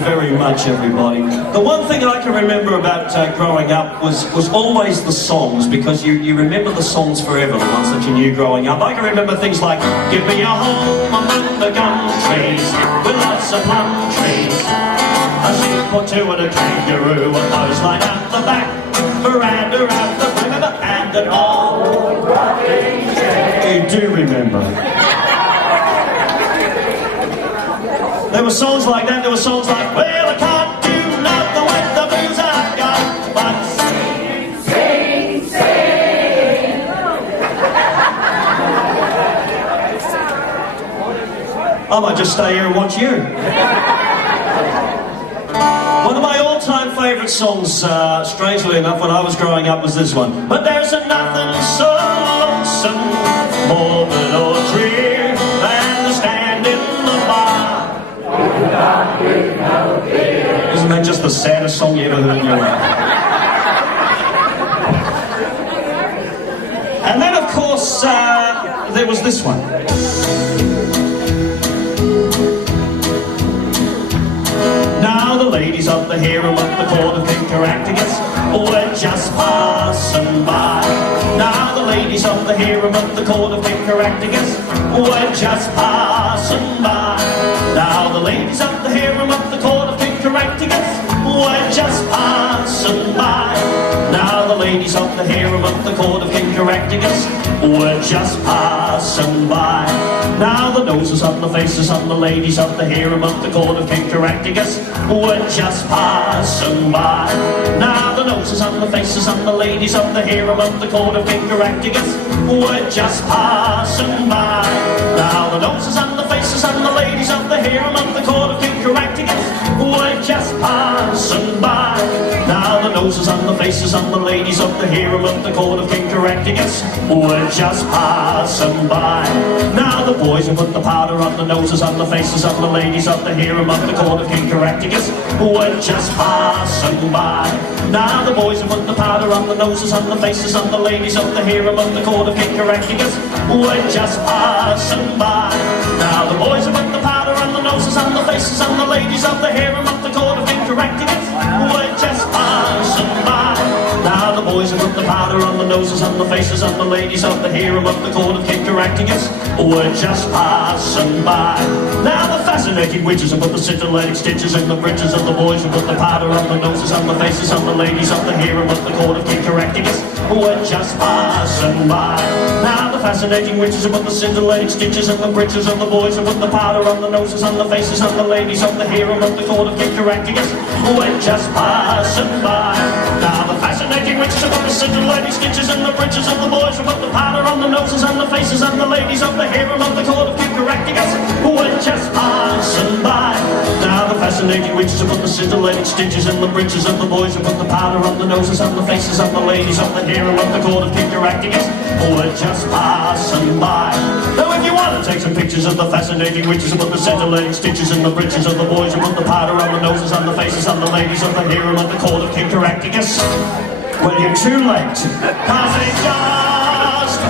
very much, everybody. The one thing I can remember about growing up was always the songs, because you remember the songs forever, the ones that you knew growing up. I can remember things like, give me a home among the gum trees, with lots of plum trees, a sheep or two and a kangaroo, a clothesline at the back, veranda at the perimeter, and an old rocking chair. You do remember. There were songs like that, there were songs like, well, I can't do nothing with the blues I've got, but sing, sing, sing. I might just stay here and watch you. One of my all-time favourite songs, strangely enough, when I was growing up was this one. But there's a nothing so lonesome, morbid or drear, than to stand in the bar. Isn't that just the saddest song you ever heard in your life? And then, of course, there was this one. Now the ladies of the harem of the court of King Carractacus were just passing by. Now the ladies of the harem of the court of King Carractacus were just passing by. Now the ladies of the harem of the court of King Carractacus were just passing by. Now the ladies of the harem of the court of King Carractacus were just passing by. Now the noses on the faces of the ladies of the harem of the court of King Carractacus were just passing by. Now the noses on the faces of the ladies of the harem of the court of King Carractacus were just passing by. Now the noses on the faces of the ladies of the harem of the court of King Carractacus were just passing by. Now the noses on the faces of the ladies of the harem of the court of King Carractacus were just passing by. Now the boys who put the powder on the noses on the faces of the ladies of the harem of the court of King Carractacus were just passing by. Now the boys who put the powder on the noses on the faces of the ladies of the harem of the court of King Carractacus were just passing by. Now the boys who put the powder on the noses on the faces of the ladies of the harem of the court of King Carractacus were just passing by. Now the boys who put the powder on the noses on the faces of the ladies of the harem of the court of King Carractacus were just passing by. Now the fascinating witches who put the scintillating stitches in the bridges of the boys who put the powder on the noses on the faces of the ladies of the harem of the court of King Carractacus were just passing by. Now the fascinating witches who put the scintillating stitches in the bridges of the boys who put the powder on the noses on the faces of the ladies of the harem of the court of King Carractacus were just passing by. Now the fascinating witches who put the scintillating stitches in the bridges of the boys who put the powder on the noses on the faces of the ladies of the harem of the court of King Carractacus were just passing by. Now the fascinating witches who put the scintillating stitches in the bridges of the boys who put the powder on the noses on the faces of the ladies of the harem of the court of King Carractacus were just passing by. Now if you want to take some pictures of the fascinating witches who put the scintillating stitches in the bridges of the boys who put the powder on the noses on the faces of the ladies of the harem of the court of King Carractacus, well, you're too late, 'cause they just